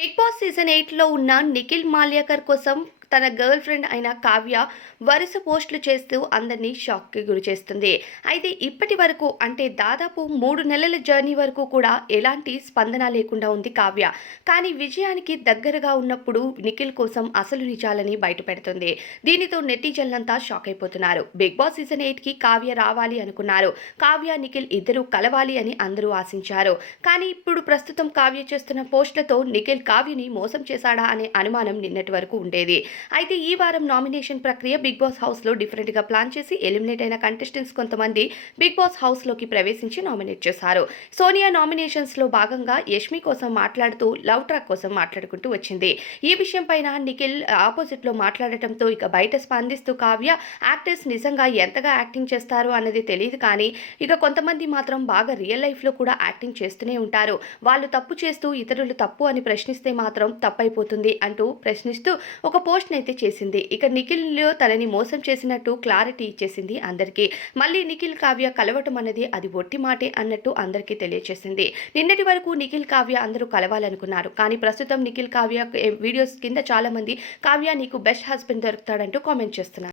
Big Boss season ఎయిట్లో ఉన్న నిఖిల్ మాల్యాకర్ కోసం తన గర్ల్ ఫ్రెండ్ అయిన కావ్య వరుస పోస్టులు చేస్తూ అందరినీ షాక్కి గురి చేస్తుంది. అయితే ఇప్పటి వరకు అంటే దాదాపు మూడు నెలల జర్నీ వరకు కూడా ఎలాంటి స్పందన లేకుండా ఉంది కావ్య. కానీ విజయానికి దగ్గరగా ఉన్నప్పుడు నిఖిల్ కోసం అసలు నిజాలని బయటపెడుతుంది. దీనితో నెటిజన్లంతా షాక్ అయిపోతున్నారు. బిగ్ బాస్ సీజన్ ఎయిట్కి కావ్య రావాలి అనుకున్నారు. కావ్య నిఖిల్ ఇద్దరూ కలవాలి అని అందరూ ఆశించారు. కానీ ఇప్పుడు ప్రస్తుతం కావ్య చేస్తున్న పోస్టులతో నిఖిల్ కావ్యని మోసం చేశాడా అనే అనుమానం నిన్నటి వరకు ఉండేది. అయితే ఈ వారం నామినేషన్ ప్రక్రియ బిగ్ బాస్ హౌస్లో డిఫరెంట్గా ప్లాన్ చేసి ఎలిమినేట్ అయిన కంటెస్టెంట్స్ కొంతమంది బిగ్ బాస్ హౌస్లోకి ప్రవేశించి నామినేట్ చేశారు. సోనియా నామినేషన్స్లో భాగంగా యష్మి కోసం మాట్లాడుతూ లవ్ ట్రాక్ కోసం మాట్లాడుకుంటూ వచ్చింది. ఈ విషయం పైన నిఖిల్ ఆపోజిట్లో మాట్లాడటంతో ఇక బయట స్పందిస్తూ కావ్య యాక్టర్స్ నిజంగా ఎంతగా యాక్టింగ్ చేస్తారు అన్నది తెలియదు కానీ ఇక కొంతమంది మాత్రం బాగా రియల్ లైఫ్లో కూడా యాక్టింగ్ చేస్తూనే ఉంటారు. వాళ్ళు తప్పు చేస్తూ ఇతరులు తప్పు అని ప్రశ్నిస్తే మాత్రం తప్పైపోతుంది అంటూ ప్రశ్నిస్తూ ఒక పోస్ట్ అయితే చేసింది. ఇక నిఖిల్ తనని మోసం చేసినట్టు క్లారిటీ ఇచ్చేసింది అందరికీ. మళ్ళీ నిఖిల్ కావ్య కలవటం అన్నది అది ఒట్టి మాటే అన్నట్టు అందరికీ తెలియచేసింది. నిన్నటి వరకు నిఖిల్ కావ్య అందరూ కలవాలనుకున్నారు. కానీ ప్రస్తుతం నిఖిల్ కావ్య వీడియోస్ కింద చాలా మంది కావ్య నీకు బెస్ట్ హస్బెండ్ దొరుకుతాడంటూ కామెంట్ చేస్తున్నారు.